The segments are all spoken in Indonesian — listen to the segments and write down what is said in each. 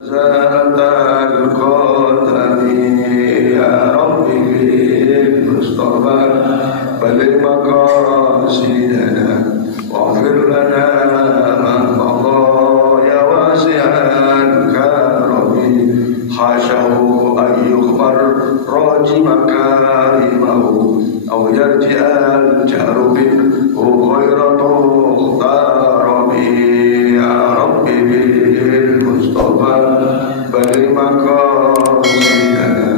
Zatal qadami ya Rabbi Mustafa balik maqasidana waghfir lana ma madha ya wasi'an karami hasyahu an yughfar raji makarimahu aw yarji'al jarubin ghairatu mukhtarami ya Rabbi Mustafa balik maqasidana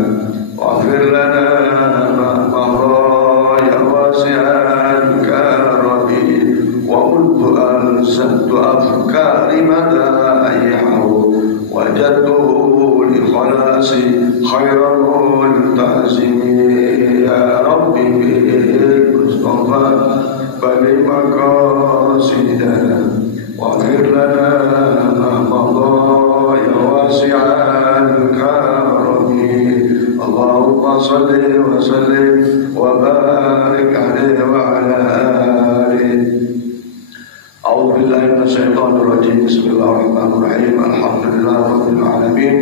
waghfir lana ma madha ya wasi'an karami wa qultu ansatu afkari madaihahu wajadtuhu li khalasi khairan multazimi ya Rabbi Mustafa balik maqasidana waghfir lana ma madha ya wasi'al karami Allahumma salli wa sallim wa barik alaihi wa ala alihi. A'udzu billahi minasyaitonir rajim. Bismillahirrahmanirrahim. Alhamdulillahi rabbil alamin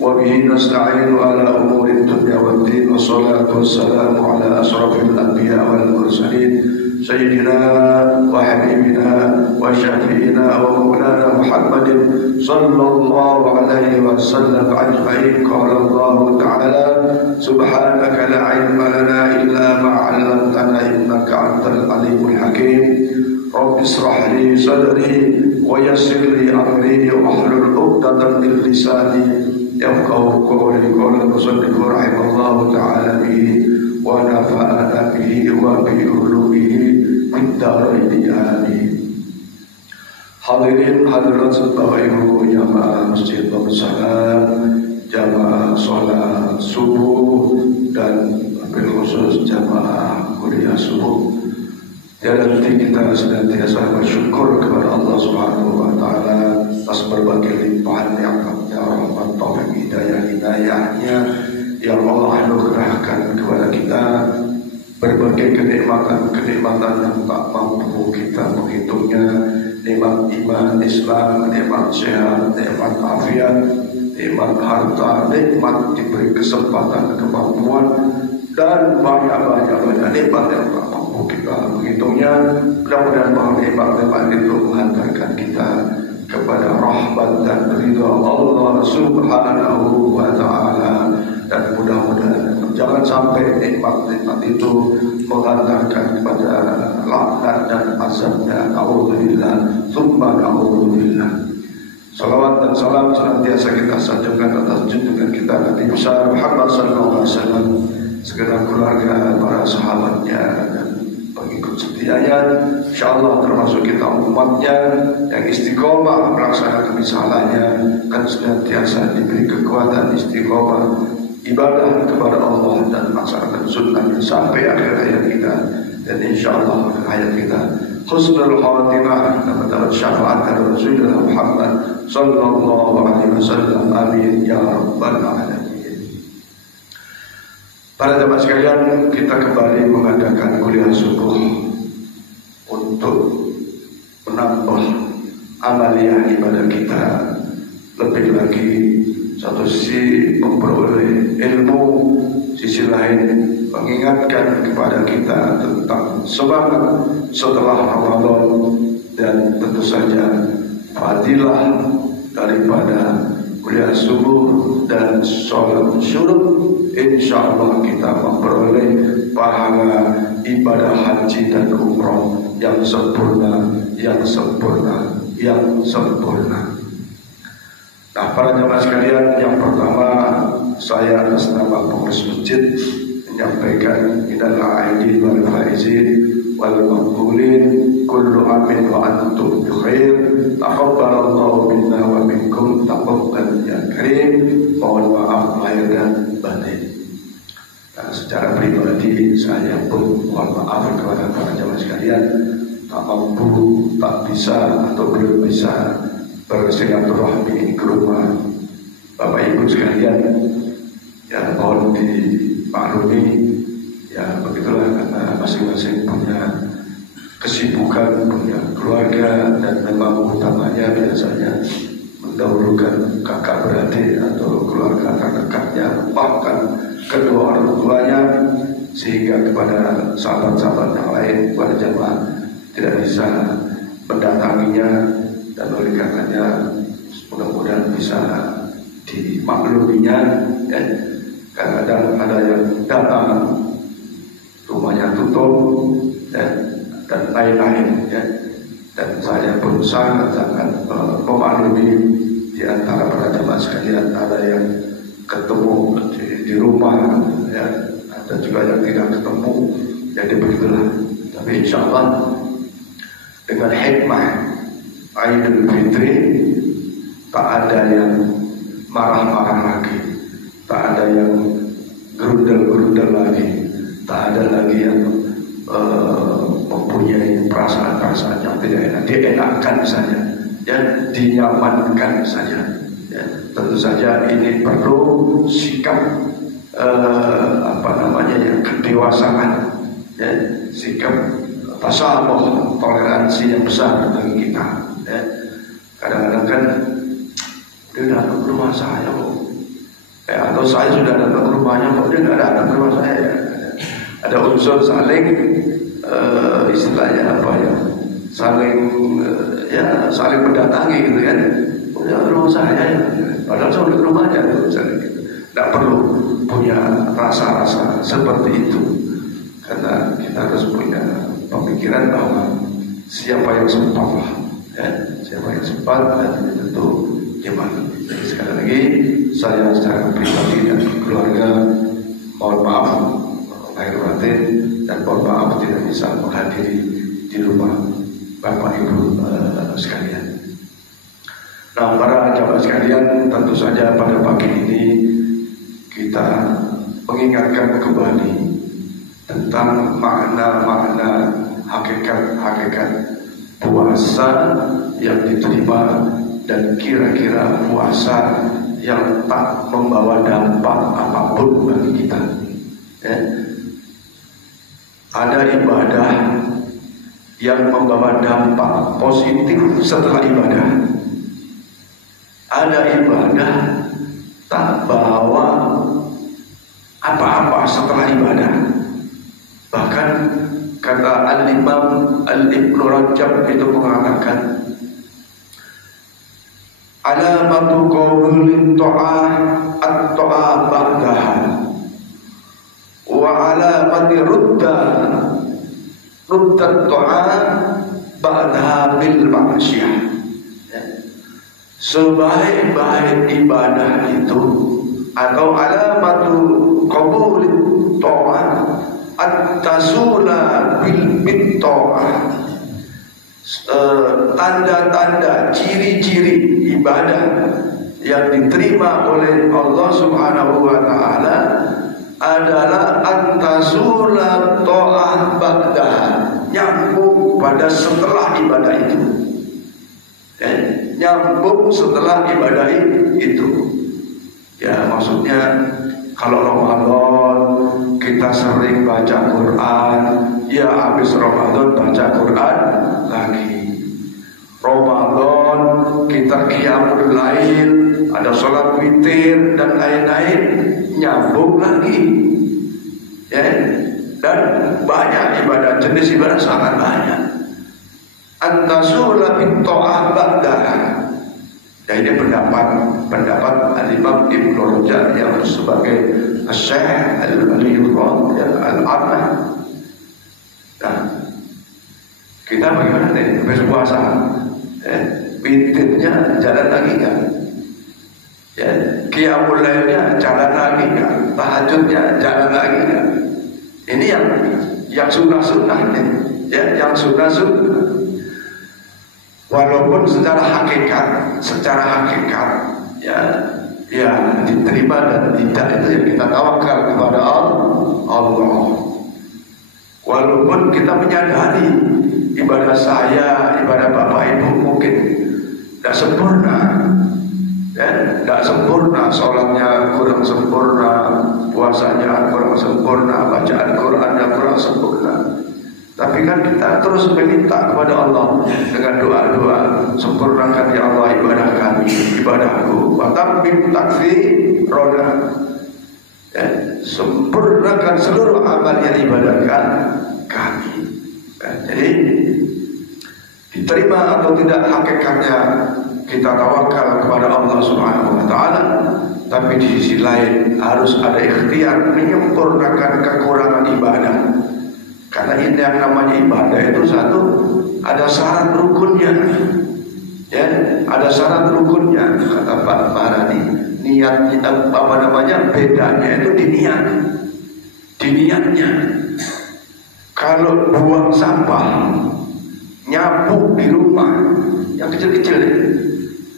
wa bihi nasta'inu ala umuri dunya waddin. Wassalatu wassalamu ala asrafil anbiya wal mursalin سيدنا وحبيبنا وشفينا ومولانا محمد صلى الله عليه وسلم أجمعين. قال الله تعالى سبحانك لا علم لنا إلا ما علمتنا إنك أنت العليم الحكيم. رب اشرح لي صدري ويسر لي أمري واحلل عقدة من لساني يفقهوا قولي. قال المصنف رحمه الله تعالى به ونفعنا به وبعلومه min daraini amin. Hadirin hadirat Bapak Ibu jamaah Masjid Pembesaran, jamaah sholat subuh dan wabil khusus jamaah kuliah subuh. Dan kita senantiasa bersyukur kepada Allah Subhanahu wa taala atas berbagai limpahan nikmatnya, rahmat, taufik, hidayahnya yang Allah anugerahkan kepada kita. Berbagai kenikmatan yang tak mampu kita menghitungnya. Nikmat iman, Islam, nikmat sehat, nikmat afiat, nikmat harta, nikmat diberi kesempatan, kemampuan, dan banyak nikmat yang tak mampu kita menghitungnya. Mudah-mudahan bahwa nikmat-nikmat itu menghantarkan kita kepada rahmat dan ridha Allah Subhanahu wa taala. Dan mudah-mudahan jangan sampai nikmat-nikmat itu menghantarkan kepada laknat dan azabnya. Na'udzubillah, tsumma na'udzubillah. Salawat dan salam senantiasa kita sanjungkan atas junjungan kita Nabi besar Muhammad sallallahu alaihi wasallam, segenap keluarga, para sahabatnya dan pengikut setianya. Insyaallah termasuk kita umatnya yang istiqomah melaksanakan risalahnya, kan senantiasa diberi kekuatan istiqomah ibadah kepada Allah dan melaksanakan sunnahnya sampai akhir hayat kita. Dan insyaallah akhir hayat kita husnul khatimah dan mendapat syafaat dari Rasulullah Muhammad sallallahu alaihi wasallam. Amin ya rabbal alamin. Para jemaah sekalian, kita kembali mengadakan kuliah subuh untuk menambah amaliyah ibadah kita. Lebih lagi, satu sisi memperoleh ilmu, sisi lain mengingatkan kepada kita tentang semangat setelah Ramadan, dan tentu saja fadilah daripada kuliah subuh dan sholat syuruk. Insyaallah kita memperoleh pahala ibadah haji dan umrah yang sempurna, yang sempurna, yang sempurna. Nah, para jemaah sekalian, yang pertama saya atas nama pengurus masjid menyampaikan minal aidin wal faizin wal maqbulin kullu amin wa antum bi khair. Taqabbalallahu minna wa minkum taqabbalan ya karim. Mohon maaf lahir dan batin. Nah, secara pribadi saya pun mohon maaf kepada para jemaah sekalian, tak mampu, tak bisa atau belum bisa bersilaturahmi ke rumah Bapak Ibu sekalian. Ya mohon dimaklumi, ya begitulah, karena masing-masing punya kesibukan, punya keluarga, dan memang utamanya biasanya mendahulukan kakak beradik sehingga kepada sahabat-sahabat yang lain, kepada jamaah tidak bisa mendatanginya, dan oleh karenanya mudah-mudahan bisa dimakluminya ya. Kadang-kadang ada yang datang rumahnya tutup ya, dan lain-lain ya. Dan saya pun sangat-sangat memaklumi di antara para jemaah sekalian, ada yang ketemu di rumah ya, ada juga yang tidak ketemu, jadi begitulah. Tapi insya Allah dengan hikmah Idul Fitri tak ada yang marah-marah lagi, tak ada yang gerundel-gerundel lagi, tak ada lagi yang mempunyai perasaan-perasaan yang tidak enak. Dienakkan saja ya, dinyamankan saja ya. Tentu saja ini perlu sikap kedewasaan ya, sikap tasamuh, toleransi yang besar bagi kita ya. Kadang-kadang kan dia datang ke rumah saya kok ya, atau saya sudah datang ke rumahnya kok dia tidak datang ke rumah saya ya. Ada unsur saling istilahnya apa ya, saling mendatangi gitu kan. Ya rumah saya ya, padahal saya udah ke rumahnya tuh misalnya gitu. Tidak perlu punya rasa-rasa seperti itu, karena kita harus punya pemikiran bahwa siapa yang sempat lah ya, siapa yang sempat dan tentu iman. Jadi sekali lagi saya secara pribadi dan keluarga mohon maaf lahir batin, dan mohon maaf tidak bisa menghadiri di rumah Bapak Ibu sekalian. Nah, para jamaah sekalian, tentu saja pada pagi ini kita mengingatkan kembali tentang makna-makna hakikat puasa yang diterima, dan kira-kira puasa yang tak membawa dampak apapun bagi kita ya. Ada ibadah yang membawa dampak positif setelah ibadah, ada ibadah tak bawa apa-apa setelah ibadah. Bahkan kata Al-Imam Al-Ibnu Rajab itu mengatakan, alamatu qawlin ta'ah at-ta'ah ba'daha, wa alamati ruddat ta'ah ba'daha bil ma'asyah. Sebaik-baik ibadah itu, atau alamatu qabulin ta'ah at-tasula bil ta'ah, tanda-tanda, ciri-ciri ibadah yang diterima oleh Allah Subhanahu wa ta'ala adalah antasula ta'ah ba'dah, nyambung pada setelah ibadah itu nyambung setelah ibadah itu ya. Maksudnya kalau Ramadan kita sering baca Quran ya, habis Ramadan baca Quran lagi. Ramadan kita qiyamul lail, ada sholat witir dan lain-lain, nyambung lagi ya. Dan banyak ibadah, jenis ibadah sangat banyak. Antasula bin ta'ah ba'daha. Ya, ini pendapat Al-Imam Ibnu Rajab yang sebagai Syekh Al-Waliyullah Al-Ammah. Nah, kita bagaimana nih berpuasa? Witirnya jalan lagi kan? Ya, qiyamul lailnya jalan lagi kan? Tahajudnya jalan lagi kan? Ini yang sunnah-sunnah ya, yang sunnah-sunnah. Walaupun secara hakikat ya diterima dan tidak, itu yang kita tawakal kepada Allah. Walaupun kita menyadari ibadah saya, ibadah Bapak Ibu mungkin tidak sempurna ya, tidak sempurna, sholatnya kurang sempurna, puasanya kurang sempurna, bacaan Qurannya kurang sempurna. Tapi kan kita terus meminta kepada Allah dengan doa-doa, sempurnakan ya Allah ibadah kami, ibadahku, wa tammim takfirona Sempurnakan seluruh amal yang ibadahkan kami. Jadi diterima atau tidak hakikatnya kita tawakal kepada Allah Subhanahu wa taala, tapi di sisi lain harus ada ikhtiar menyempurnakan kekurangan ibadah. Karena ini yang namanya ibadah itu satu, ada syarat rukunnya. Ya, ada syarat rukunnya, kata Pak Maharani. Niat bedanya itu di niat. Di niatnya. Kalau buang sampah, nyapu di rumah yang kecil-kecil,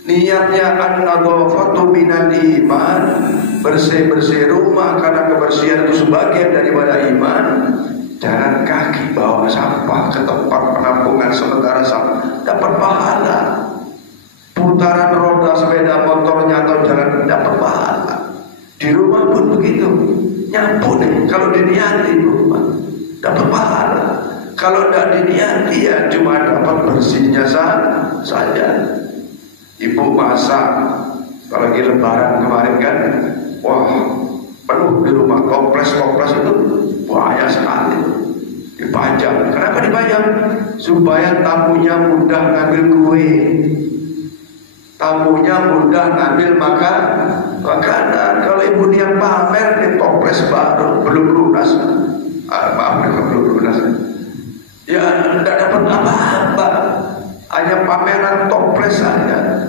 niatnya an-nadhafatu minal iman, bersih-bersih rumah karena kebersihan itu sebagian daripada iman. Jalan kaki bawa sampah ke tempat penampungan sementara sampah dapat pahala. Putaran roda sepeda motornya atau jalan dapat pahala. Di rumah pun begitu. Nyapu nih kalau diniati di rumah dapat pahala. Kalau tidak diniati ya cuma dapat bersihnya saja. Ibu masak apalagi lebaran kemarin kan, wah penuh di rumah, kompleks itu banyak sekali dipajang. Kenapa dipajang? Supaya tamunya mudah ngambil kue, tamunya mudah ngambil makanan. Kalau ibu yang pamer di kompleks baru belum lunas, belum lunas, ya tidak dapat apa-apa, hanya pameran toples saja.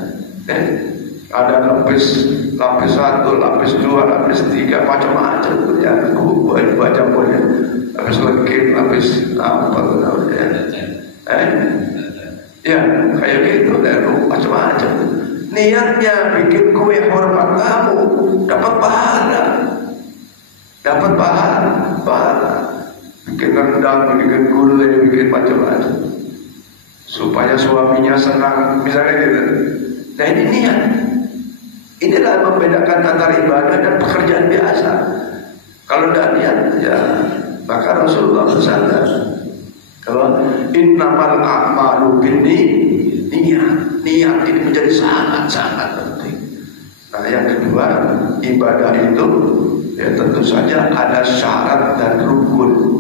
Ada lapis 1, lapis 2, lapis 3, macam-macam ya. Baca punya lapis legit, lapis apa ya. Ya kayak gitu dan macam-macam. Niatnya bikin kue hormat kamu, dapat pahala. Dapat pahala. Bikin rendang, bikin gulai, bikin macam-macam. Supaya suaminya senang, misalnya gitu. Nah ini niat. Inilah membedakan antara ibadah dan pekerjaan biasa. Kalau tidak niat, ya maka Rasulullah bersabda, kalau innamal a'malu binniyat, niat ini menjadi sangat-sangat penting. Nah yang kedua, ibadah itu ya tentu saja ada syarat dan rukun.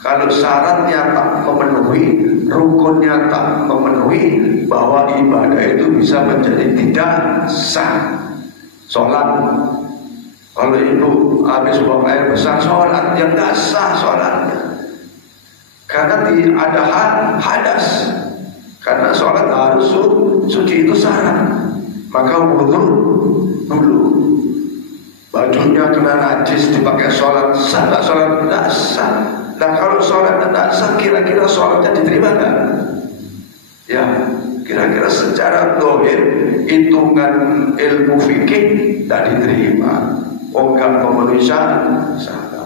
Kalau syaratnya tak memenuhi, rukunnya tak memenuhi, bahwa ibadah itu bisa menjadi tidak sah. Sholat, kalau ibu habis buang air besar sholat, yang tidak sah sholatnya. Karena ada hadas. Karena sholat harus suci, itu syarat. Maka wudu dulu. Bajunya kena najis dipakai sholat, sah nggak sholat? Tidak sah. Nah kalau sholat tidak sah, kira-kira sholatnya diterima nggak? Ya, kira-kira secara dohir, hitungan ilmu fikih tidak diterima. Nggak memenuhi syarat.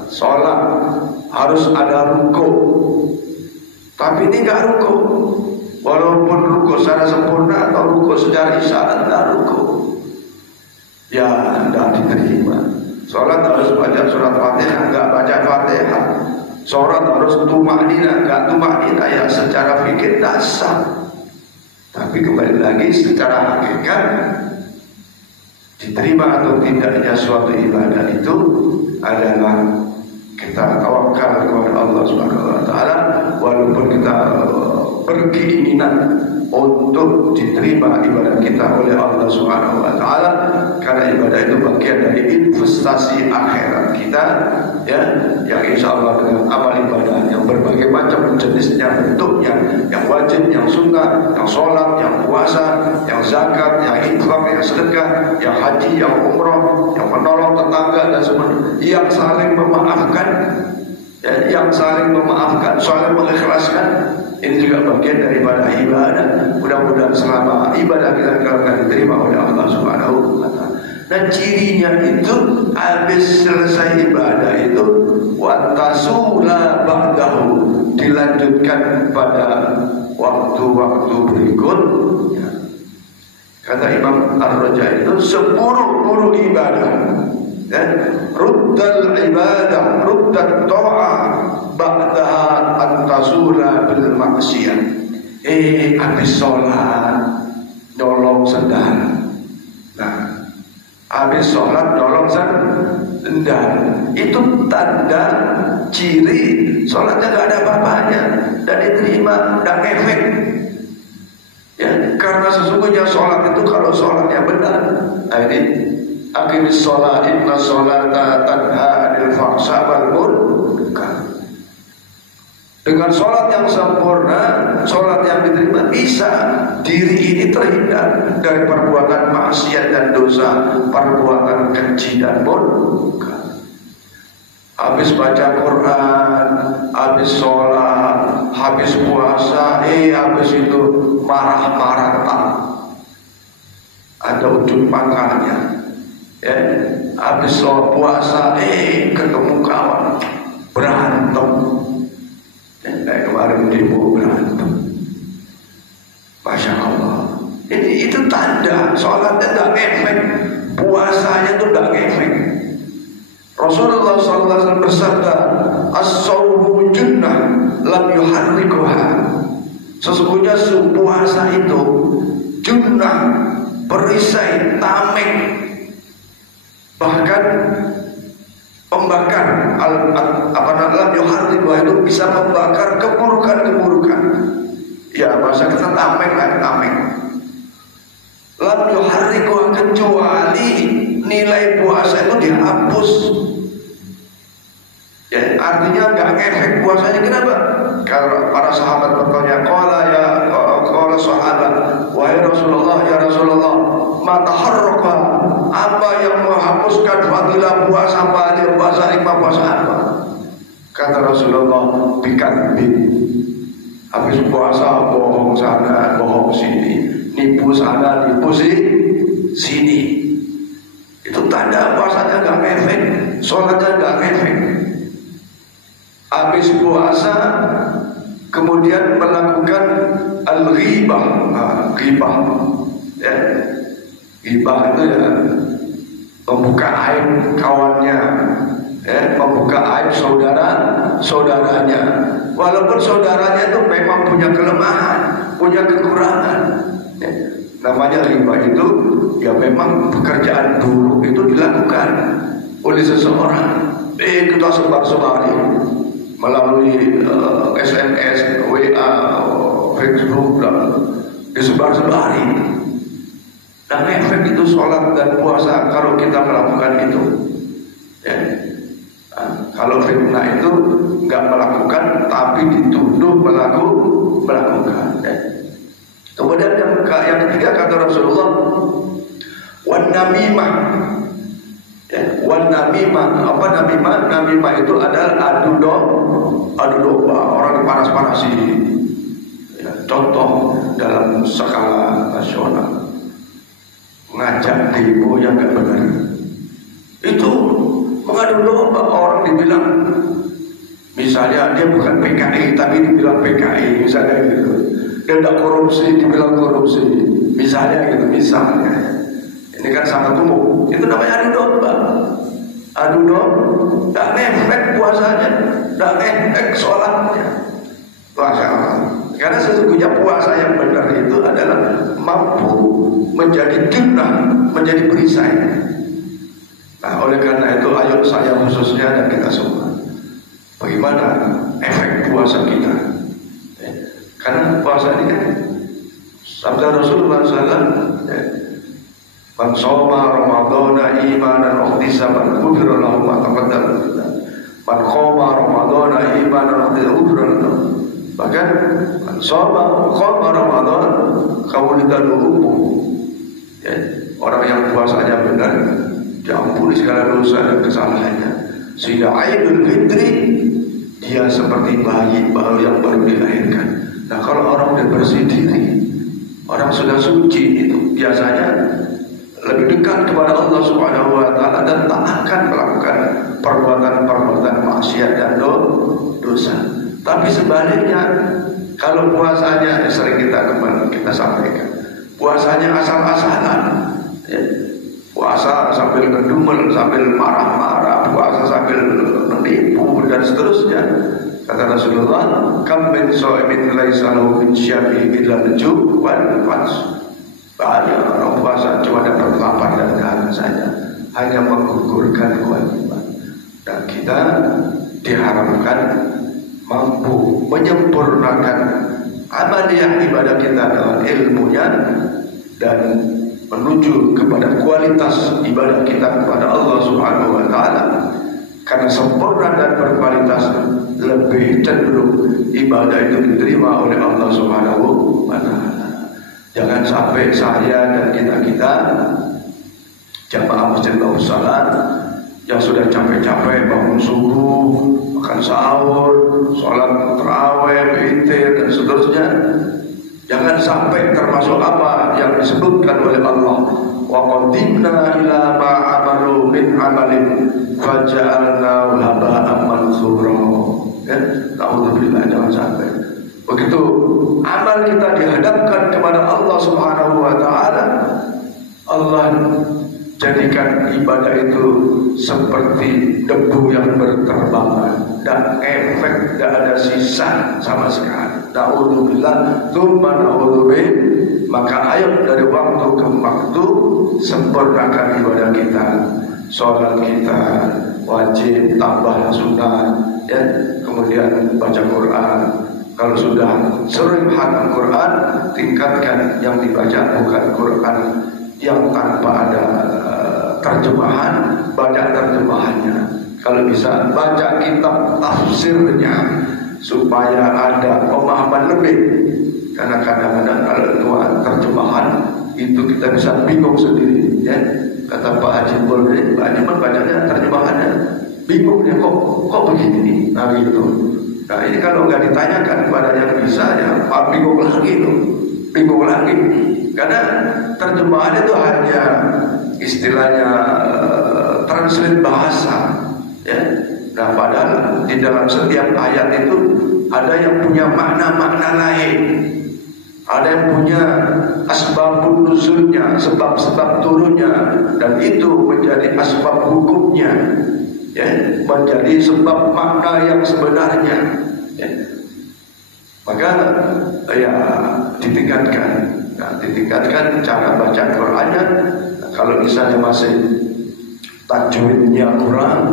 Sholat harus ada ruku, tapi ini nggak ruku. Walaupun ruku secara sempurna atau ruku secara isyarat, nggak ruku, ya tidak diterima. Sholat harus baca surat Fatihah, nggak baca Fatihah. Sholat harus tumaknina, nggak tumaknina, ya secara fikih tidak sah. Tapi kembali lagi secara hakikat, diterima atau tidaknya suatu ibadah itu adalah kita tawakal kepada Allah Subhanahu wa taala, walaupun kita berkeinginan untuk diterima ibadah kita oleh Allah Subhanahu wa taala, karena ibadah itu bagian dari investasi akhirat kita, ya, yang insyaallah dengan amal ibadah yang berbagai macam jenisnya, bentuknya, yang wajib, yang sunnah, yang sholat, yang puasa, yang zakat, yang infak, yang sedekah, yang haji, yang umrah, yang menolong tetangga dan sebagainya, yang saling memaafkan, ya, yang saling memaafkan, saling mengikhlaskan. Ini juga bagian daripada ibadah. Mudah-mudahan selama ibadah kita akan diterima oleh Allah Subhanahu wa taala. Dan cirinya itu habis selesai ibadah itu wattasula ba'dahu, dilanjutkan pada waktu-waktu berikutnya. Kata Imam Ar-Raja itu seburuk-buruk ibadah, ya, ruddal ibadah, ruddat ta'ah ba'daha antasula bil maksiyah. Habis sholat nyolong sendal. Nah, habis sholat nyolong sendal. Itu tanda ciri sholatnya gak ada apa-apanya dan diterima, dan efek. Ya, karena sesungguhnya sholat itu kalau sholatnya benar, nah ini aqimis sholat inna sholata tanha 'anil fahsya'i wal munkar. Dengan sholat yang sempurna, sholat yang diterima, bisa diri ini terhindar dari perbuatan maksiat dan dosa, perbuatan keji dan munkar. Habis baca Quran, habis sholat, habis puasa, habis itu marah-marah tak ada ujung pangkalnya. Ya, habis sholat puasa, ketemu kawan berantem. Kayak kemarin demo berantem. Masya Allah. Itu tanda sholatnya tidak efek, puasanya itu tidak efek. Rasulullah SAW bersabda, as-sawmu junnah lam yuharrikuha. Sesungguhnya puasa itu junnah, perisai, tameng, bahkan pembakar lam yuharrikuha itu bisa membakar keburukan-keburukan. Ya, bahasa kita tameng lah, tameng. Lam yuharrikuha, kecuali nilai puasa itu dihapus. Ya, artinya nggak efek puasanya. Kenapa? Kalau para sahabat bertanya, qala sahabat, wahai Rasulullah, ya Rasulullah, ma taharraka, apa yang menghapuskan fadilah puasa, fadilah puasa, nikmat puasa apa? Kata Rasulullah, bikin. Habis puasa bohong sana, bohong sini, nipu sana, nipu sini. Itu tanda puasanya gak efek, sholatnya gak efek. Habis puasa kemudian melakukan al-ghibah. Ghibah, ya. Ghibah itu ya membuka aib kawannya, ya, membuka aib saudaranya, walaupun saudaranya itu memang punya kelemahan, punya kekurangan, ya. Namanya ghibah itu ya memang pekerjaan dulu itu dilakukan oleh seseorang. Kita sebar-sebari melalui SMS, WA, Facebook, disebar-sebari. Dan efek itu sholat dan puasa kalau kita melakukan itu. Ya. Kalau fitnah itu nggak melakukan tapi dituduh melakukan. Ya. Kemudian yang ketiga kata Rasulullah, wan namimah. Ya, wan namimah, apa namimah? Namimah itu adalah adu domba, orang panas-panasi. Ya, contoh dalam skala nasional, ngajak demo yang nggak benar. Itu mengadu domba, orang dibilang, misalnya dia bukan PKI tapi dibilang PKI, misalnya gitu. Dia tidak korupsi, dibilang korupsi, misalnya gitu, misalnya. Ini kan sangat umum. Itu namanya adu domba. Adu domba, tidak efek puasanya, tidak efek sholatnya. Masya Allah. Karena sesungguhnya puasa yang benar itu adalah mampu menjadi junnah, menjadi perisai. Nah, oleh karena itu, ayo saya khususnya dan kita semua, bagaimana efek puasa kita? Karena puasa ini kan sabda Rasulullah SAW, man shoma ramadhana imanan wa ihtisaban ghufira lahu ma taqaddama min dhanbi. Man qama ramadhana imanan wa ihtisaban ghufira lahu. Bahkan man shoma qama ramadhan kawulidal umum. Ya, orang yang puasanya benar diampuni segala dosa dan kesalahannya. Sehingga Aidul Fitri dia seperti bayi yang baru dilahirkan. Nah, kalau orang sudah bersih diri, orang sudah suci, itu biasanya lebih dekat kepada Allah Subhanahu wa Ta'ala dan tak akan melakukan perbuatan-perbuatan maksiat dan dosa. Tapi sebaliknya, kalau puasanya sering kita sampaikan, puasanya asal-asalan, ya. Puasa sambil ngedumel, sambil marah-marah, puasa sambil menipu dan seterusnya. Kata Rasulullah, kam min sha'imin laisa lahu min syai'in illa al-ju' wal fats. Banyak orang puasa cuma dapat lapar dan dahaga saja. hanya menggugurkan kewajiban. Dan kita diharapkan mampu menyempurnakan amaliyah ibadah kita dengan ilmunya dan menuju kepada kualitas ibadah kita kepada Allah Subhanahu wa taala. Karena sempurna dan berkualitas lebih cenderung ibadah itu diterima oleh Allah Subhanahu wa taala. Jangan sampai saya dan kita jamaah Masjid Bawah Salat yang sudah capek-capek bangun subuh, makan sahur, sholat tarawih, witir dan seterusnya, jangan sampai termasuk apa yang disebutkan oleh Allah, wa qadimna ila ma amalu min amalin faja'alnahu haba'an mansura. Ya, naudzubillah, jangan sampai. Begitu amal kita dihadapkan kepada Allah Subhanahu wa taala, Allah jadikan ibadah itu seperti debu yang berterbangan dan efek tidak ada sisa sama sekali. Naudzubillah, tsumma naudzubillah. Maka ayo dari waktu ke waktu sempurnakan ibadah kita. Sholat kita wajib tambah sunnah, ya. Kemudian baca Quran. Kalau sudah sering hafal Quran, tingkatkan yang dibaca bukan Quran yang tanpa ada terjemahan, baca terjemahannya. Kalau bisa baca kitab tafsirnya supaya ada pemahaman lebih. Karena kadang-kadang kalau tuan terjemahan itu kita bisa bingung sendiri, ya. Kata Pak Haji Boleh, Pak Haji bacanya terjemahannya bingung ya, kok begini. Nah gitu. Nah ini kalau nggak ditanyakan kepada yang bisa, ya Pak bingung lagi itu, bingung lagi. Karena terjemahan itu hanya istilahnya translate bahasa, ya. Nah padahal di dalam setiap ayat itu ada yang punya makna-makna lain, ada yang punya asbabun nuzulnya, sebab-sebab turunnya, dan itu menjadi asbab hukumnya, ya, menjadi sebab makna yang sebenarnya, ya. Maka ya ditingkatkan. Nah, ditingkatkan cara baca Qur'annya. Nah, kalau misalnya masih tajwidnya kurang,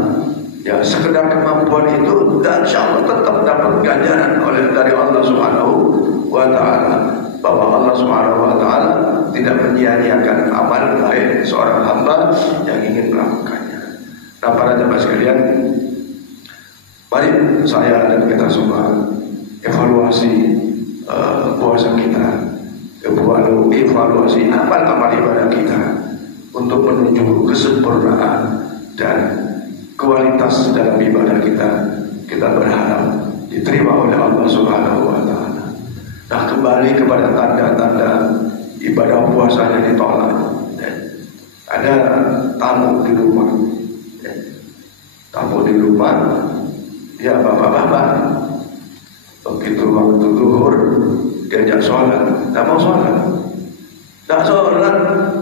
ya sekedar kemampuan itu, dan insya Allah tetap dapat ganjaran dari Allah Subhanahu wa taala. Bahwa Allah Subhanahu wa taala tidak menyia-nyiakan amal baik seorang hamba yang ingin melakukannya. Nah, para jemaah sekalian, mari saya dan kita semua evaluasi puasa kita, evaluasi amal ibadah kita untuk menuju kesempurnaan dan kualitas dalam ibadah kita. Kita berharap diterima oleh Allah Subhanahu wa taala. Nah, kembali kepada tanda-tanda ibadah puasanya ditolak. Ada tamu di rumah, tamu di rumah, ya bapak-bapak, begitu waktu zuhur diajak sholat, tak mau sholat, tak sholat.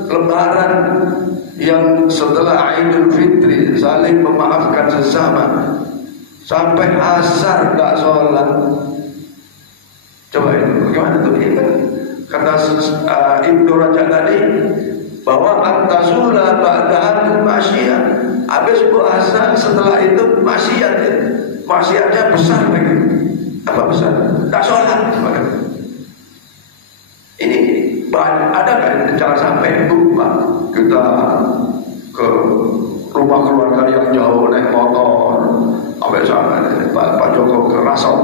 Lebaran yang setelah Idul Fitri saling memaafkan sesama, sampai asar tak sholat. Coba itu bagaimana tuh? Ya, kata Ibnu Rajab tadi bahwa antasula ba'dahal maksiat. Habis puasa setelah itu maksiat, ya. Maksiatnya besar begitu. Apa besar? Tak sholat. Ini ada kan? Jangan sampai lupa kita ke rumah keluarga yang jauh naik motor sampai sana. Pak Joko ke Rasau,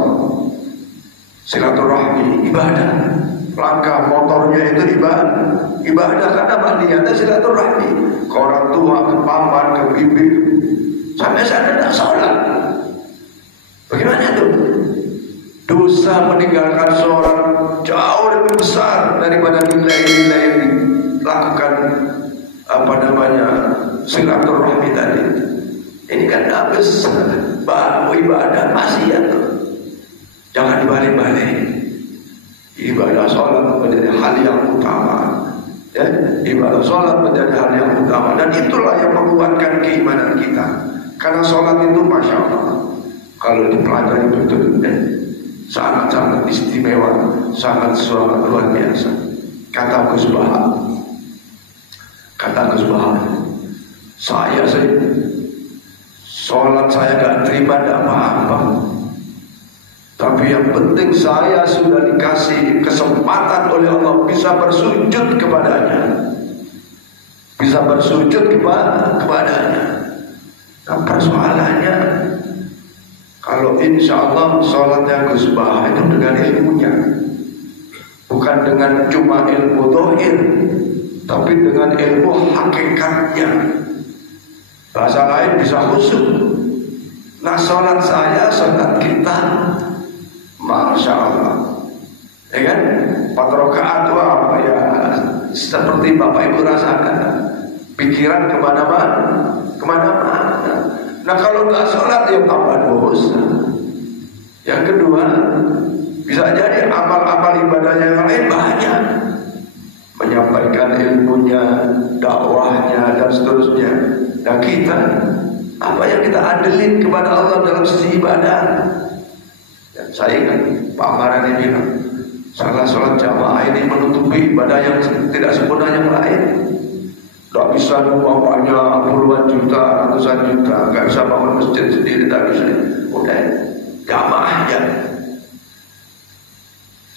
silaturahmi ibadah. Langkah motornya itu ibadah karena niatnya silaturahmi ke orang tua, ke paman, ke bibi. Sampai sana tidak sholat. Bagaimana itu? Dosa meninggalkan sholat jauh lebih besar daripada nilai-nilai yang dilakukan silaturahmi tadi. Ini kan habis baru ibadah maksiat. Jangan dibalik-balik. Ibadah sholat menjadi hal yang utama, ya. Ibadah sholat menjadi hal yang utama, dan itulah yang menguatkan keimanan kita. Karena sholat itu masya Allah, kalau dipelajari betul, ya, sangat-sangat istimewa, sangat luar biasa. Kata Gus Bahar, Saya sih sholat saya gak terima tidak apa-apa, tapi yang penting saya sudah dikasih kesempatan oleh Allah bisa bersujud kepadanya, bisa bersujud kepadanya. Nah persoalannya, kalau insya Allah sholatnya Gus Bah itu dengan ilmunya, bukan dengan cuma ilmu dohir, tapi dengan ilmu hakikatnya. Bahasa lain bisa khusyuk. Nah sholat saya, sholat kita, Masya Allah, ya kan? 4 rakaat itu apa ya? Seperti Bapak Ibu rasakan, pikiran kemana-mana. Nah kalau nggak sholat ya tambah dosa. Yang kedua, bisa jadi amal-amal ibadahnya yang lain banyak, menyampaikan ilmunya, dakwahnya dan seterusnya. Nah kita, apa yang kita adelin kepada Allah dalam sisi ibadah? Dan saya kan Pak Marani bilang, sholat jamaah ini menutupi ibadah yang tidak sempurna yang lain. Tidak bisa banyak puluhan juta, ratusan juta, nggak bisa bangun masjid sendiri, tak bisa. Udah jamaah aja,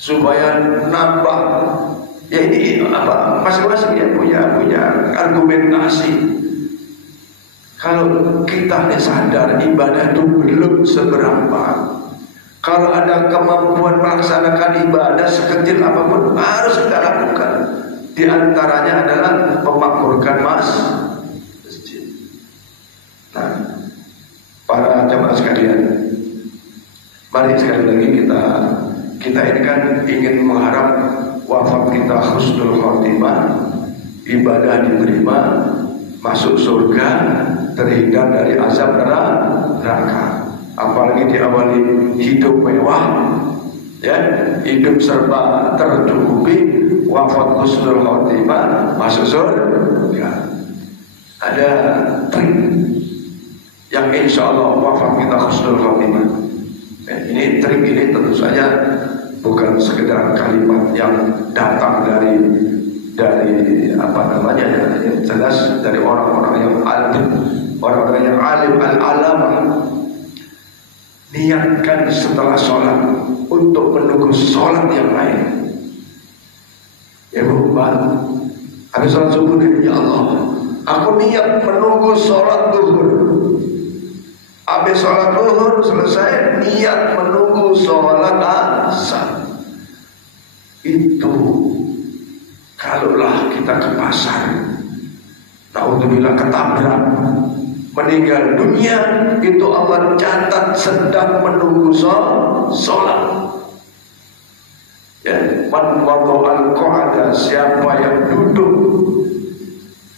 supaya nambah. Ya ini apa? Masing-masing ya punya argumentasi. Kalau kita sadar ibadah itu belum seberapa, kalau ada kemampuan melaksanakan ibadah sekecil apapun harus kita lakukan. Di antaranya adalah memakmurkan masjid. Nah, para jamaah sekalian, mari sekali lagi kita ini kan ingin mengharap wafat kita husnul khotimah, ibadah diterima, masuk surga, terhindar dari azab neraka. Apalagi diawali hidup mewah, ya, hidup serba tercukupi, wafat husnul khotimah, masuk surga. Ada trik yang insya Allah wafat kita husnul khotimah. Ini trik ini tentu saja bukan sekedar kalimat yang datang dari apa namanya ya, yang jelas dari orang-orang yang alim, orang-orang yang alim al-alamah. Niatkan setelah sholat untuk menunggu sholat yang lain. Ya Bu, habis sholat subuh ini, ya Allah, aku niat menunggu sholat zuhur. Habis sholat zuhur selesai, niat menunggu sholat asar. Itu kalaulah kita ke pasar, naudzubillah ketabrak, meninggal dunia, itu Allah catat sedang menunggu sholat. Ya, man wada'al qa'ada, siapa yang duduk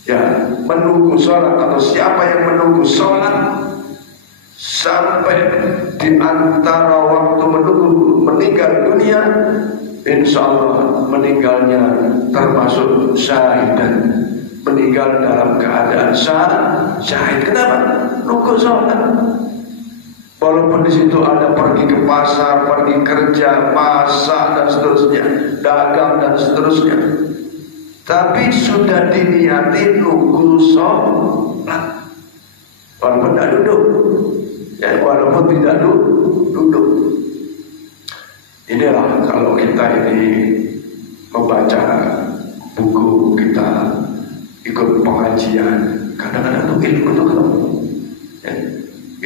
ya menunggu sholat, atau siapa yang menunggu sholat sampai di antara waktu menunggu meninggal dunia, insya Allah meninggalnya termasuk syahidan, meninggal dalam keadaan syahid. Kenapa? Nunggu sholat. Walaupun di situ ada pergi ke pasar, pergi kerja, masak dan seterusnya, dagang dan seterusnya, tapi sudah diniati nunggu sholat. Walaupun tidak duduk, ya, walaupun tidak duduk. Inilah kalau kita ini membaca buku, kita ikut pengajian, kadang-kadang tuh ilmu itu ketemu, ya,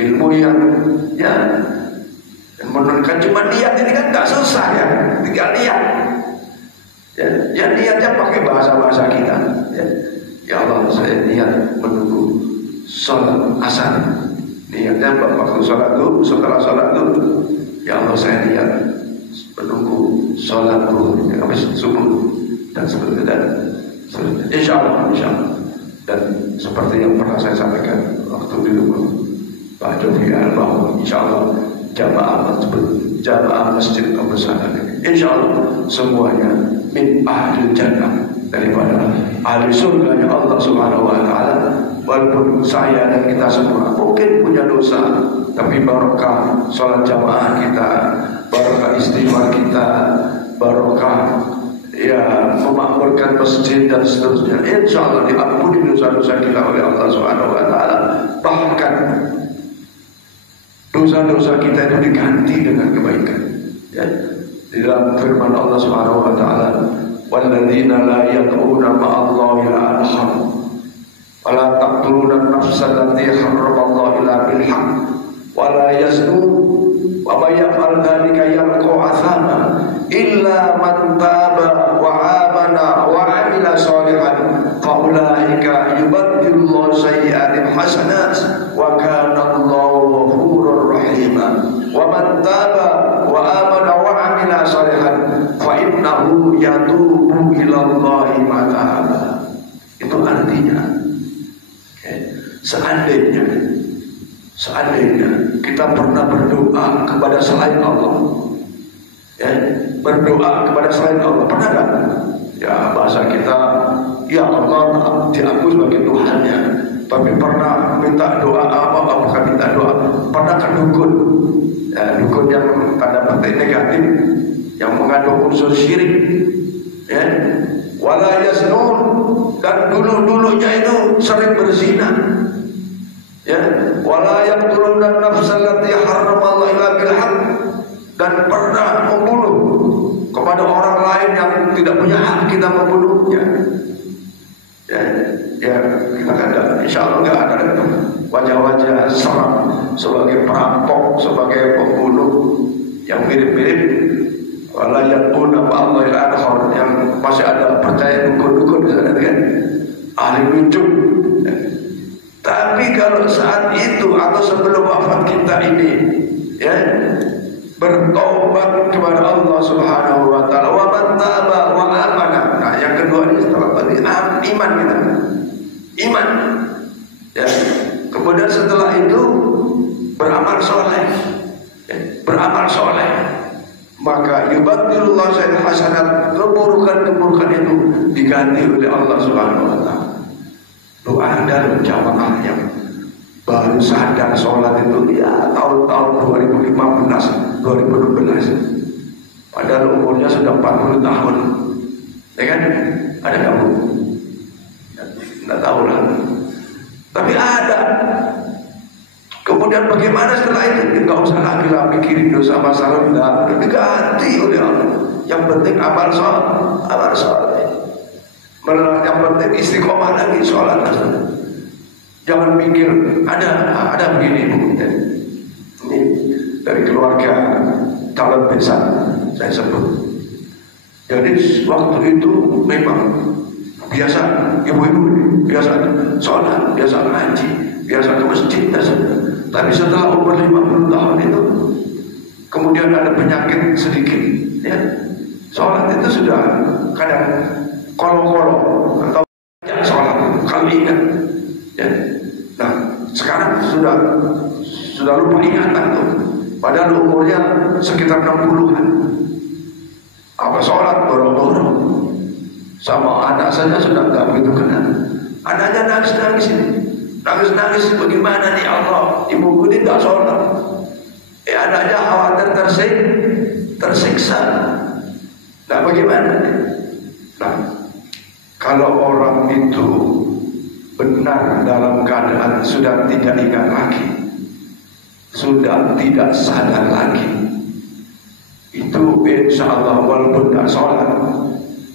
ilmu yang menurunkan. Cuma niat ini kan tak susah ya, tinggal niat. Ya niatnya pakai bahasa kita. Ya Allah, saya niat menunggu sholat asar. Niatnya waktu sholat dulu, setelah sholat dulu, ya Allah saya niat menunggu sholat zuhur, habis subuh dan seterusnya. Insya Allah. Dan seperti yang pernah saya sampaikan waktu dulu Pak Jofi bahwa insya Allah jamaah masjid Abu Salam ini, insya Allah semuanya min ahli jannah, daripada ahli surga ya Allah Subhanahu Wa Taala. Walaupun saya dan kita semua mungkin punya dosa, tapi barokah sholat jamaah kita, barokah istighfar kita, barokah memakmurkan masjid dan seterusnya, insya Allah diampuni dosa-dosa kita oleh Allah Subhanahu Wa Taala. Bahkan dosa-dosa kita itu diganti dengan kebaikan. Ya. Di dalam firman Allah Subhanahu Wa Taala, "Walladzina la yad'una ma'allahi ilahan akhar, wa la taqtuluna an-nafsa allati harrama Allah illa bil haqq, wa la yaznun, wa may yaf'al dhalika yalqa athama illa man taba wa amana wa 'amila shalihan fa ulaika yubaddilullahu sayyi'atihim hasanat wa kana Allahu ghafurur rahim. Wa man taba wa amana wa 'amila shalihan fa innahu yatubu ila Allahi mataba." Itu artinya, seandainya kita pernah berdoa kepada selain Allah, berdoa kepada selain Allah, pernah tak? Ya, bahasa kita, ya Allah diakui sebagai Tuhannya, tapi pernah minta doa bukan minta doa, pernah ke dukun, dukun yang tanda petik negatif, yang mengandung unsur syirik, wala yasnun, dan dulunya itu sering berzina, wala yaqtuluna an-nafsa allati harrama Allah illa bil haqq, dan pernah membunuh kepada orang lain yang tidak punya hak kita membunuhnya. Ya kita kan insya Allah nggak ada wajah-wajah seram sebagai perampok, sebagai pembunuh yang mirip-mirip. Wala yaquluna Allah al-akhir, yang masih ada percaya dukun-dukun di sana kan, ahli nujum. Tapi kalau saat itu atau sebelum wafat kita ini, bertobat kepada Allah Subhanahu Wa Taala, wa man taba wa amana. Nah, yang kedua ini setelah tadi iman kita, iman. Kemudian setelah itu beramal soleh, maka yubaddilullahu sayyi'at hasanat, keburukan itu diganti oleh Allah Subhanahu Wa Taala. Doa dan jamaah yang baru sadar sholat itu tahun-tahun 2015, 2012, padahal umurnya sudah 40 tahun, ya kan? Ada kamu? Nggak tahu lah. Tapi ada. Kemudian bagaimana setelah itu? Nggak usah lagi lah mikirin dosa masa lalu, diganti oleh Allah. Yang penting amal sholat. Yang penting istiqomah lagi sholat. Jangan mikir ada begini Bu. Ini dari keluarga calon besan saya sebut. Jadi waktu itu memang biasa ibu-ibu biasa sholat, biasa ngaji, biasa ke masjid, tapi setelah umur 50 tahun itu kemudian ada penyakit sedikit, sholat itu sudah kadang kolo-kolo atau sholat kalau ingat, nah sekarang sudah lupa ingatan tuh, padahal umurnya sekitar 60-an. Apa sholat borong-borong sama anak saja sudah nggak begitu kenal. Anaknya nangis ini, nangis bagaimana nih Allah, ibuku ini nggak sholat. Anaknya khawatir tersiksa. Nah bagaimana? Nah kalau orang itu benar dalam keadaan sudah tidak ingat lagi, sudah tidak sadar lagi, itu insya Allah walaupun tidak sholat,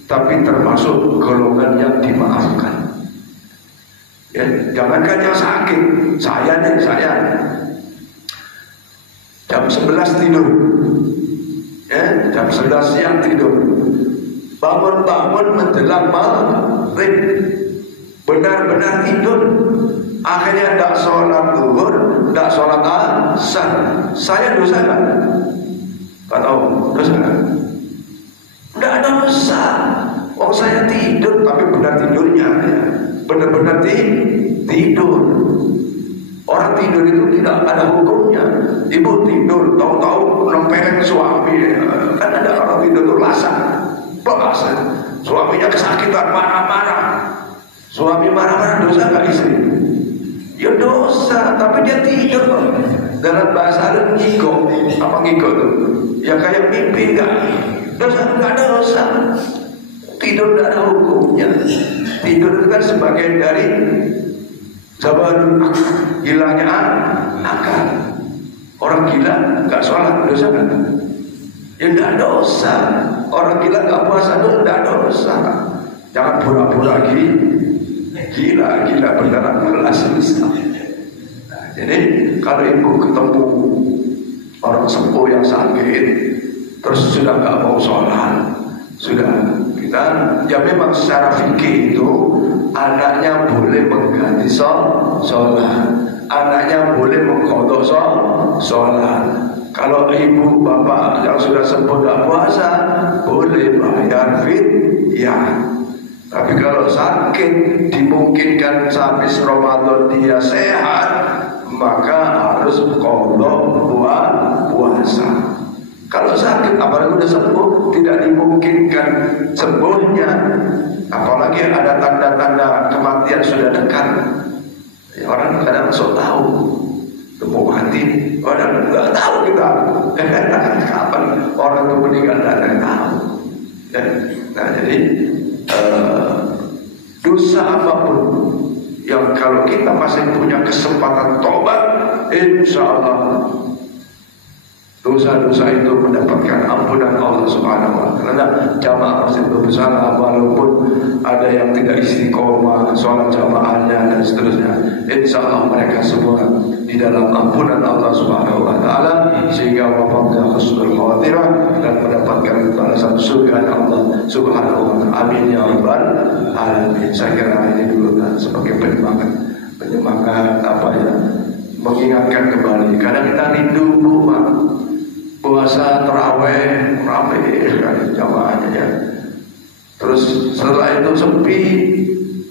tapi termasuk golongan yang dimaafkan. Jangankan yang sakit, saya jam 11 tidur, jam 11 siang tidur, bangun menjelang maghrib, benar-benar tidur, akhirnya tidak sholat zuhur, tidak sholat asar. Saya dosa kan? Gak tahu dosa kan? Tidak ada dosa. Oh saya tidur, tapi benar tidurnya, benar-benar tidur. Orang tidur itu tidak ada hukumnya. Ibu tidur, tahu-tahu nempelin suami, kan ada orang tidur itu lasak, suaminya kesakitan, marah-marah. Suami marah-marah dosa gak istri? Ya dosa, tapi dia tidur. Dalam bahasa Arab ngigok, apa ngigok tuh? Ya kayak mimpi, enggak dosa, enggak ada dosa. Tidur tidak ada hukumnya. Tidur itu kan sebagian dari zaman hilangnya akal. Orang gila nggak sholat dosa kan? Ya tidak dosa. Orang gila nggak puasa itu tidak dosa. Jangan pura-pura gila beneran kelas Islam. Nah, jadi kalau ibu ketemu orang sepuh yang sakit, terus sudah nggak mau sholat, sudah kita ya memang secara fikih itu anaknya boleh mengganti sholat, anaknya boleh mengkodok sholat. Kalau ibu bapak yang sudah sepuh tidak puasa, boleh bayar fidyah. Tapi kalau sakit dimungkinkan sampai Ramadan dia sehat, maka harus kodok puasa. Kalau sakit apalagi sudah sembuh tidak dimungkinkan sembuhnya, apalagi ada tanda-tanda kematian sudah dekat. Ya, orang kadang sok tahu mau mati, orang nggak tahu kita kapan orang itu meninggal dan tahu. Ya. Nah jadi dosa apapun yang kalau kita masih punya kesempatan tobat, insya Allah dosa-dosa itu mendapatkan ampunan Allah Subhanahu wa Ta'ala. Jamaah masih bersalah walaupun ada yang tidak istiqomah sholat jamaahnya dan seterusnya. Insya Allah mereka semua di dalam ampunan Allah Subhanahu wa Ta'ala sehingga wafatnya husnul khawatirah dan mendapatkan balasan surga Allah Subhanahu wa Ta'ala. Amin ya rabbal alamin. Saya kira ini dulu sebagai penyemangat apa ya, mengingatkan kembali. Kadang kita rindu puasa terawih ramai kan jamaahnya ya. Terus setelah itu sepi,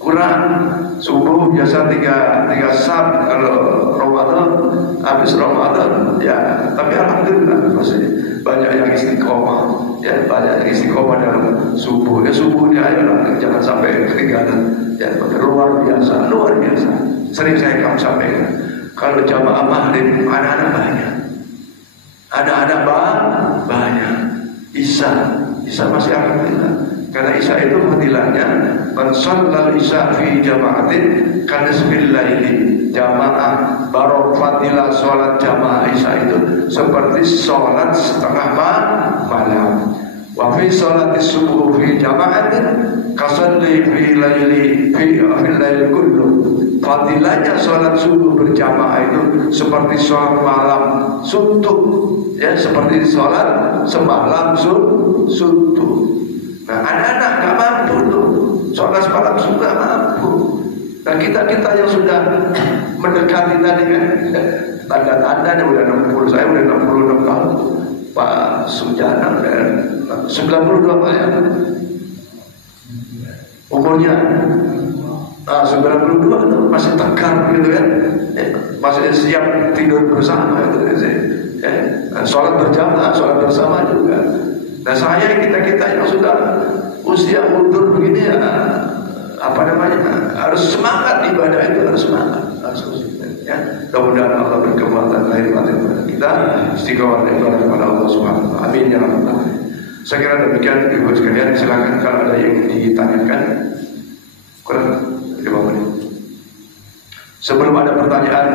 kurang. Subuh biasa tiga sab kalau Ramadan, habis Ramadan ya. Tapi alhamdulillah masih banyak yang istiqomah ya, banyak yang istiqomah dalam subuh. Ya subuhnya ayolah jangan sampai ketinggalan ya. Luar biasa. Sering saya sampaikan kalau jamaah maghrib anak-anak banyak. Ada banyak. Isya masih alhamdulillah. Karena Isya itu fadilahnya man shallal Isya fi jama'atin kanisfil laili. Jamaah baru fadilah sholat jamaah Isya itu seperti sholat setengah malam. Wa fi sholati subuh fi jama'atin kasalli fi laili kullu. Fadilahnya sholat subuh berjamaah itu seperti sholat malam suntuk ya, seperti sholat semalam suntuk. Nah anak-anak gak mampu tuh sholat semalam sudah mampu. Nah kita yang sudah mendekati tadi kan tanda-tandanya udah 60, saya udah 66 tahun, Pak Sujana dan 92 Pak ya umurnya. 92 itu masih tegar gitu kan ya, masih siap tidur bersama gitu ya. Sholat berjamaah, sholat bersama juga. Nah saya kita yang sudah usia mundur begini ya, apa namanya, harus semangat ibadah itu, harus semangat, harus ya. Mudah-mudahan Allah berkekuatan lahir batin kepada kita, istiqomah ibadah kepada Allah Subhanahu wa Ta'ala. Amin ya rabbal alamin. Saya kira demikian ibu sekalian, silakan kalau ada yang ditanyakan. Kurang 5 menit. Sebelum ada pertanyaan,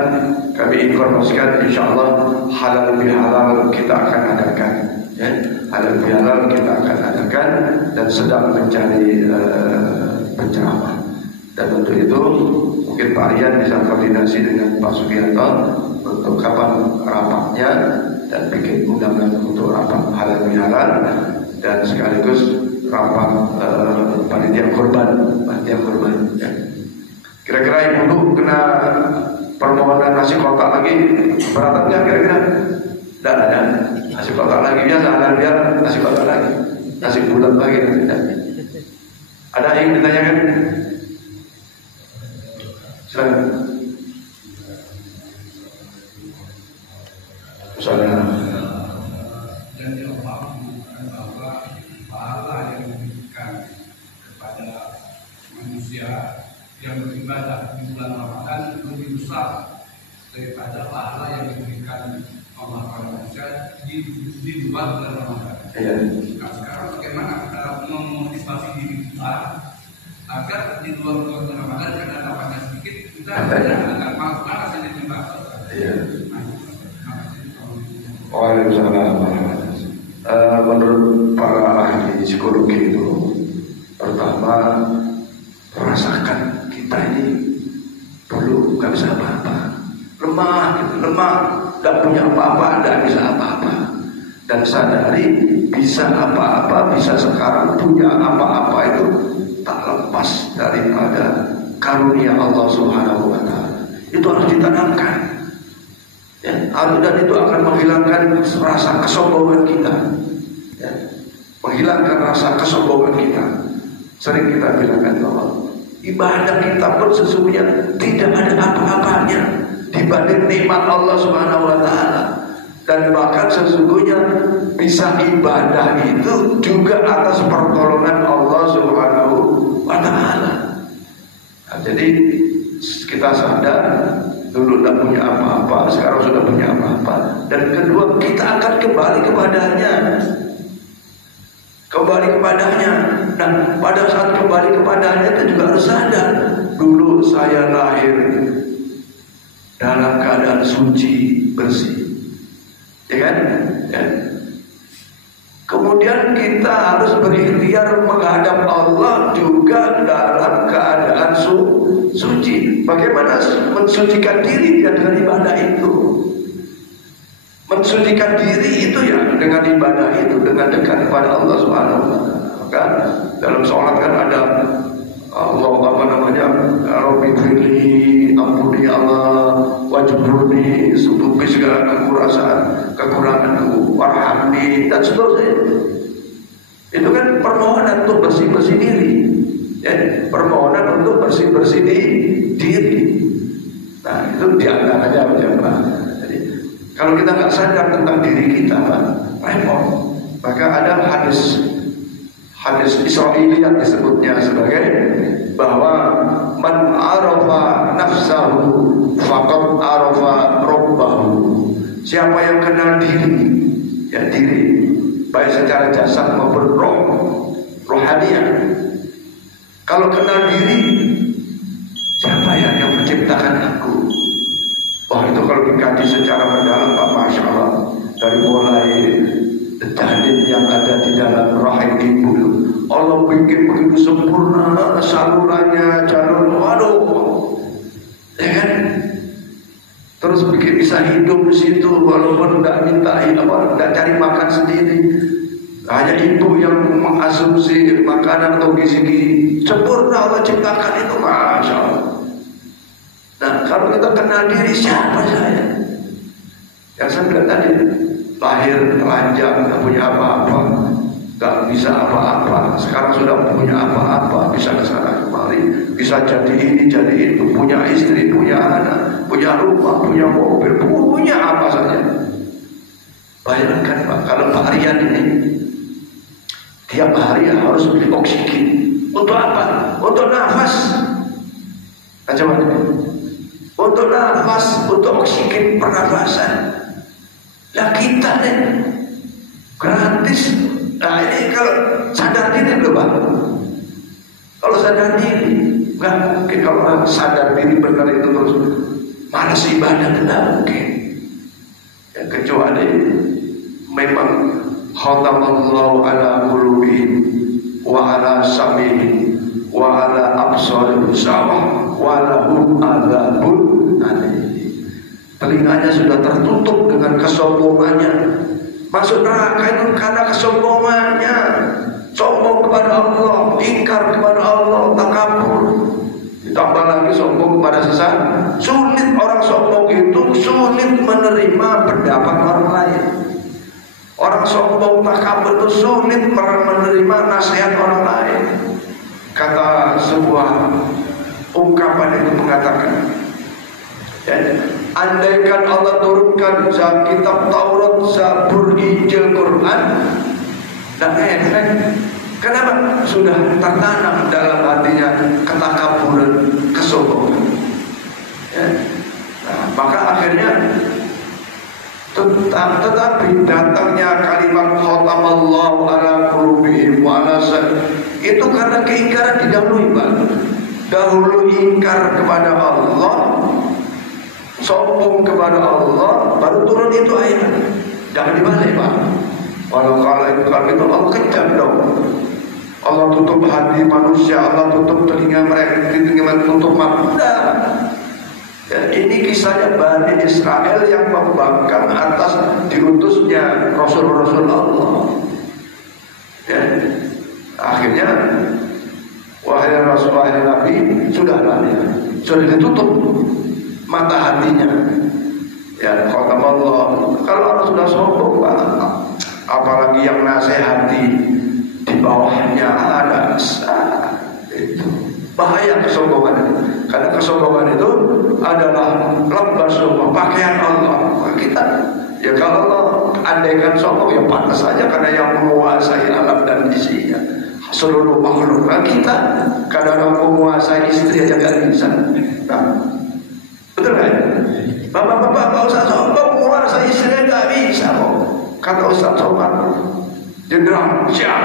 kami informasikan insyaallah halal bihalal kita akan adakan ya. Halal bihalal kita akan adakan dan sedang mencari penceramah. Dan untuk itu mungkin Pak Rian bisa koordinasi dengan Pak Sugianto untuk kapan rapatnya dan bikin undangan untuk rapat halal bihalal dan sekaligus rapat panitia kurban ya. Kira-kira ibu kena permohonan nasi kotak lagi berat enggak kira-kira? Tidak ada nasi kotak lagi, biasa halal biar nasi kotak lagi, nasi bulat lagi tidak. Ada yang ditanyakan? Silakan. Misalnya yang beribadah di bulan Ramadan lebih besar daripada pahala yang diberikan Allah kepada manusia di luar bulan Ramadan. Iya. Nah, sekarang bagaimana kita memotivasi diri kita agar di luar Ramadan karena dapatnya sedikit kita akan melakukan rasanya juga. Iya. Waalaikumsalam. Menurut para ahli psikologi itu, pertama merasakan kita ini dulu nggak bisa apa-apa, lemah, nggak punya apa-apa, nggak bisa apa-apa, dan sadari bisa apa-apa, bisa sekarang punya apa-apa itu tak lepas daripada karunia Allah Subhanahu wa Ta'ala. Itu harus ditanamkan. Ya, dan itu akan menghilangkan rasa kesombongan kita, ya, menghilangkan rasa kesombongan kita. Sering kita bilangkan bahwa ibadah kita pun sesungguhnya tidak ada apa-apanya dibanding nikmat Allah Subhanahu wa Ta'ala. Dan bahkan sesungguhnya bisa ibadah itu juga atas pertolongan Allah Subhanahu wa Ta'ala. Nah, jadi kita sadar dulu tidak punya apa-apa, sekarang sudah punya apa-apa. Dan kedua, kita akan kembali kepadanya. Dan pada saat kembali kepadanya itu juga harus sadar, dulu saya lahir dalam keadaan suci, bersih, ya kan? Ya. Kemudian kita harus berikhtiar menghadap Allah juga dalam keadaan suci. Bagaimana mensucikan diri dengan ibadah itu? Mensucikan diri itu ya dengan ibadah itu, dengan dekat kepada Allah Subhanahu wa Ta'ala. Maka dalam sholat kan ada Rabbi firli, ampuni Allah, wajburni, tutupi segala kekuranganku, warhamni, dan seterusnya. Itu kan permohonan untuk bersih-bersih diri, ya, permohonan untuk bersih-bersih diri. Nah, itu diantaranya apa? Jadi kalau kita nggak sadar tentang diri kita, Pak, repot. Maka ada hadis Israiliyat disebutnya sebagai bahwa man arafa nafsahu faqad arafa rabbahu. Siapa yang kenal diri, ya diri, baik secara jasad maupun rohaniah. Kalau kenal diri, siapa ya yang menciptakan aku? Wah, itu kalau dikaji secara mendalam, Pak, Masya Allah, dari mulai janin yang ada di dalam rahim ibu, Allah bikin begitu sempurna salurannya, waduh, ya kan? Terus bikin bisa hidup di situ walaupun nggak cari makan sendiri, hanya ibu yang mengasumsi makanan atau gizi-gizi. Sempurna Allah ciptakan itu, Masya Allah. Nah, kalau kita kenal diri, siapa saya? Yang saya bilang tadi, lahir telanjang, nggak punya apa-apa, nggak bisa apa-apa. Sekarang sudah punya apa-apa, bisa kesana kemari, bisa jadi ini, jadi itu, punya istri, punya anak, punya rumah, punya mobil, punya apa saja. Bayangkan, Pak, kalau Pak Rian ini tiap hari harus beli oksigen. Untuk apa? Untuk nafas. Coba. Untuk nafas, untuk oksigen pernafasan. Lah kita nih gratis. Nah, ini kalau sadar diri loh, Pak. Kalau sadar diri, nggak mungkin. Kalau sadar diri benar itu terus malas ibadah, nggak mungkin. Ya, kecuali memang khatamallahu ala qulubihim wa ala sam'ihim wa ala absarihim sawah wa lahum adzabun alim. Telinganya sudah tertutup dengan kesombongannya. Masuk neraka itu karena kesombongannya. Sombong kepada Allah, ingkar kepada Allah, takabur. Ditambah lagi sombong kepada sesama. Sulit orang sombong itu, sulit menerima pendapat orang lain. Orang sombong takabur itu sulit menerima nasihat orang lain. Kata sebuah ungkapan itu mengatakan, ya, andaikan Allah turunkan kitab Taurat, Zabur, Injil, Quran, dan efek. Kenapa? Sudah tertanam dalam hatinya ketakaburan, kesombongan. Ya. Nah, maka akhirnya Tetapi datangnya kalimat khatamallahu ala qulubihim wa ala itu karena keingkaran didahului, Pak. Dahulu ingkar kepada Allah, sombong kepada Allah, baru turun itu ayat. Jangan dibalik, Pak. Walau kalau itu Allah kejam dong. Allah tutup hati manusia, Allah tutup telinga mereka, tutup mata. Ya, ini kisahnya Bani Israel yang membangkang atas diutusnya Rasul-Rasul Allah. Ya, akhirnya wahai Rasul, wahai Nabi, sudahlah ya, sudah ditutup mata hatinya. Ya, kata Allah, kalau orang sudah sombong, Pak, apalagi yang nasihati di bawahnya ada itu bahaya kesombongan. Karena kesombongan itu adalah lambasumah pakaian Allah. Kita ya kalau Allah andaikan sombong ya pantas saja karena yang menguasai alam dan isinya seluruh makhluk. Nah, kita kadang menguasai istri aja nggak bisa. Nah, betul kan? Bapak-bapak nggak usah sombong, menguasai istri nggak bisa kok. Kata Ustaz Somad, jenderal siap,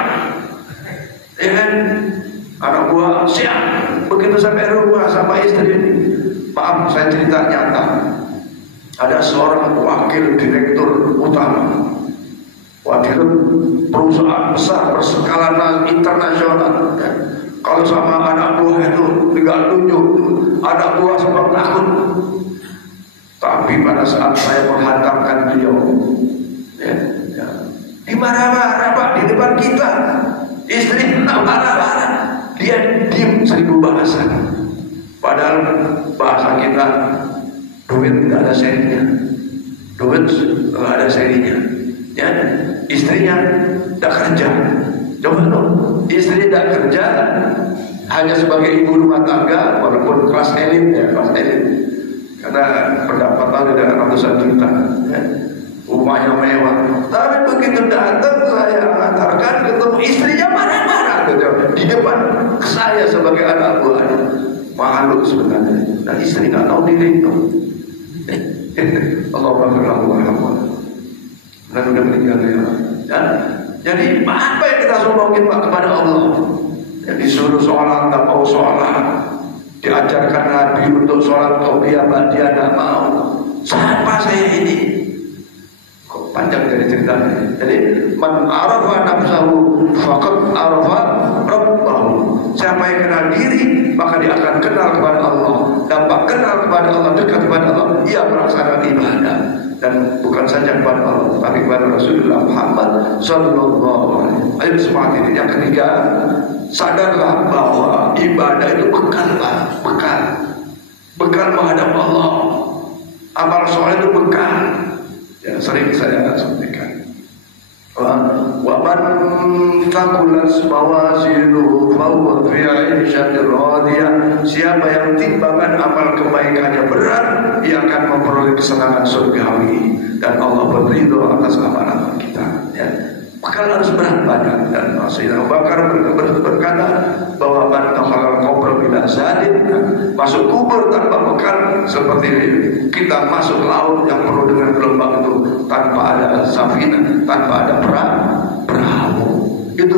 ya kan? Anak buah siap. Begitu sampai rumah sama istri ini, maaf saya cerita nyata. Ada seorang wakil direktur utama, wakil perusahaan besar berskala internasional. Ya. Kalau sama anak buah itu tidak tunjuk, anak buah sebab takut. Tapi pada saat saya menghantarkan beliau, dimarah-marah, Pak, di depan kita, istri marah-marah. Dia diam 1000 bahasa. Padahal bahasa kita duit tidak ada serinya, duit tidak ada serinya. Ya, istrinya tidak kerja. Coba dong, istri tidak kerja, hanya sebagai ibu rumah tangga, walaupun kelas elit ya, kelas elit. Karena pendapatan tidak ratusan juta. Ya. Rumahnya mewah. Tapi begitu datang saya antarkan ketemu istrinya marah-marah di depan saya sebagai anak buah. Malu sebenarnya. Dan istri nggak tahu diri itu. Allah Akbar. Dan udah meninggal ya. Jadi apa yang kita sombongin, Pak, kepada Allah? Yang disuruh sholat tak mau sholat, diajarkan Nabi untuk sholat qobliyah dia tidak mau. Siapa saya ini? Panjang dari ceritanya. Jadi man arafa nafsahu faqad arafa rabbahu. Siapa yang kenal diri maka dia akan kenal kepada Allah. Dapat kenal kepada Allah, dekat kepada Allah, ia melaksanakan ibadah. Dan bukan saja kepada Allah, tapi kepada Rasulullah Muhammad sallallahu alaihi wasallam. Ayat semangat ini yang ketiga, sadarlah bahwa ibadah itu bekal, bekal menghadap Allah. Amal soleh itu bekal. Ya, sering saya sampaikan. Wa man thaqulat mawazinuhu fahuwa fi 'ishatin radiyah. Siapa yang timbangan amal kebaikannya berat, ia akan memperoleh kesenangan surgawi dan Allah berridho atas amal-amal kita. Ya. Maka harus berat badan. Dan Sayyidina Abu Bakar berkata bahwa man dakhala al-qabr bila zadin, masuk kubur tanpa bekal seperti kita masuk laut yang penuh dengan gelombang itu tanpa ada safina, tanpa ada perahu. Itu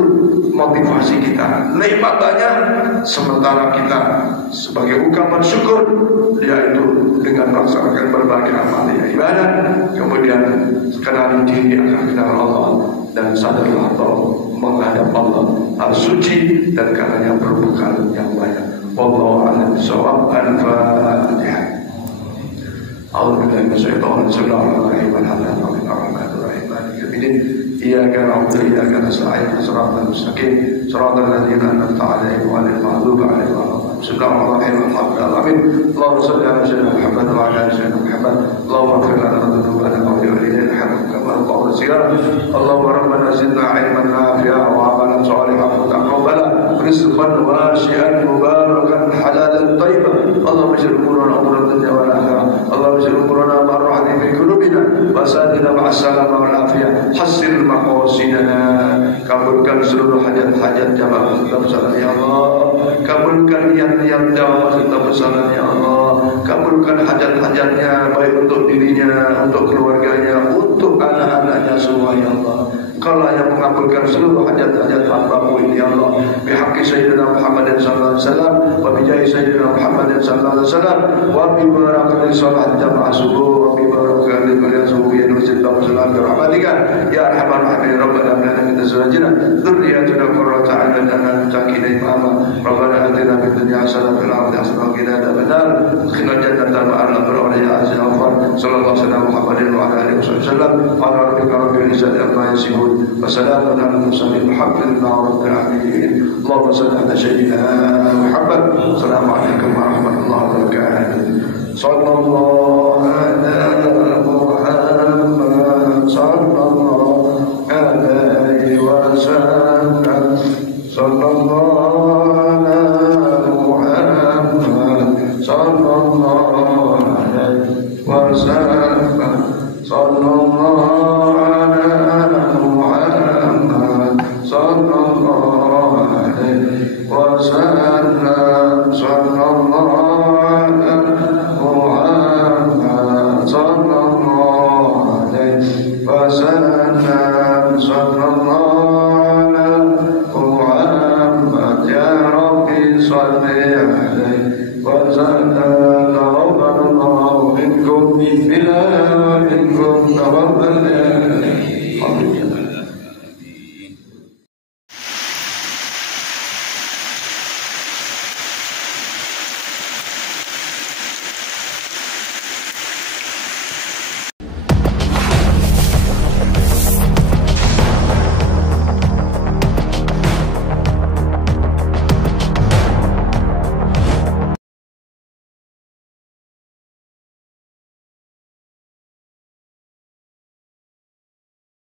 motivasi kita. Nikmatnya sementara kita sebagai ungkapan syukur, yaitu dengan melaksanakan berbagai amal ibadah, kemudian kenali diri akan kenal Allah dan sadarlah bahwa menghadap Allah harus suci dan karenanya berbekal yang banyak. Wallahu a'lam bishawab. Al-Fatihah. A'udzubillahi minasyaitonir rajim. Bismillahirrahmanirrahim. Iyyaka na'budu wa iyyaka nasta'in. Shiratal mustaqim. Shiratal ladzina an'amta 'alaihim ghairil maghdubi 'alaihim waladdallin. Bismillahirrahmanirrahim. Allahumma shalli 'ala sayyidina Muhammad wa 'ala ali sayyidina Muhammad. Allahumma ighfir lana dhunubana wa walidayna kama qala siyar. Allahumma rabbana zidna 'ilman nafi'an wa 'amalan shalihan mutaqabbala. Rizqan wasi'an mubarakan halalan thayyiban. Allahumma ij'al umurana umuran dunya wal akhirah. Allahumma ij'al umurana marrahatan fi qulubina wa sadina ma'as salama wal afiyah. Hasil maqasidana. Kabulkan seluruh hajat-hajat jamaah kita bersama ya Allah. Kabulkan niat-niat jamaah kita bersama ya Allah. Kabulkan hajat-hajatnya baik untuk dirinya, untuk keluarganya, semua ya Allah. Engkau lah yang mengabulkan seluruh hajat-hajat hamba-Mu ini ya Allah. Bihaqqi Sayyidina Muhammadin sallallahu alaihi wasallam wa bijahi Sayyidina Muhammadin sallallahu alaihi wasallam wa bi barakati salat jamaah subuh wa bi barakati kuliah subuh ya masjid Rasulullah rahmatika ya arhamar rahimin rabbana lana min azwajina dzurriyyatina qurrata a'yun lana muttaqina imama rabbana atina fid dunya hasanatan wa fil akhirati hasanatan wa qina adzabannar adkhilna jannata ma'al abrar ya azza wa jalla sallallahu alaihi wasallam Muhammadin wa ala alihi wasallam wa ala rabbika rabbil izzati amma yasifun wa salamun alal mursalin walhamdulillahi rabbil alamin. Allahumma salli ala sayyidina Muhammad. Assalamualaikum warahmatullahi wabarakatuh. Sallallahu ala Muhammad sallallahu alaihi wasallam. Sallallahu ala Muhammad sallallahu alaihi wasallam. Sallallahu ala Muhammad sallallahu alaihi wasallam. Sallallahu ala Muhammad sallallahu alaihi wasallam. Sallallahu ala Muhammad ya Rabbi salli alaihi wasallam. Taqabbalallahu minkum bila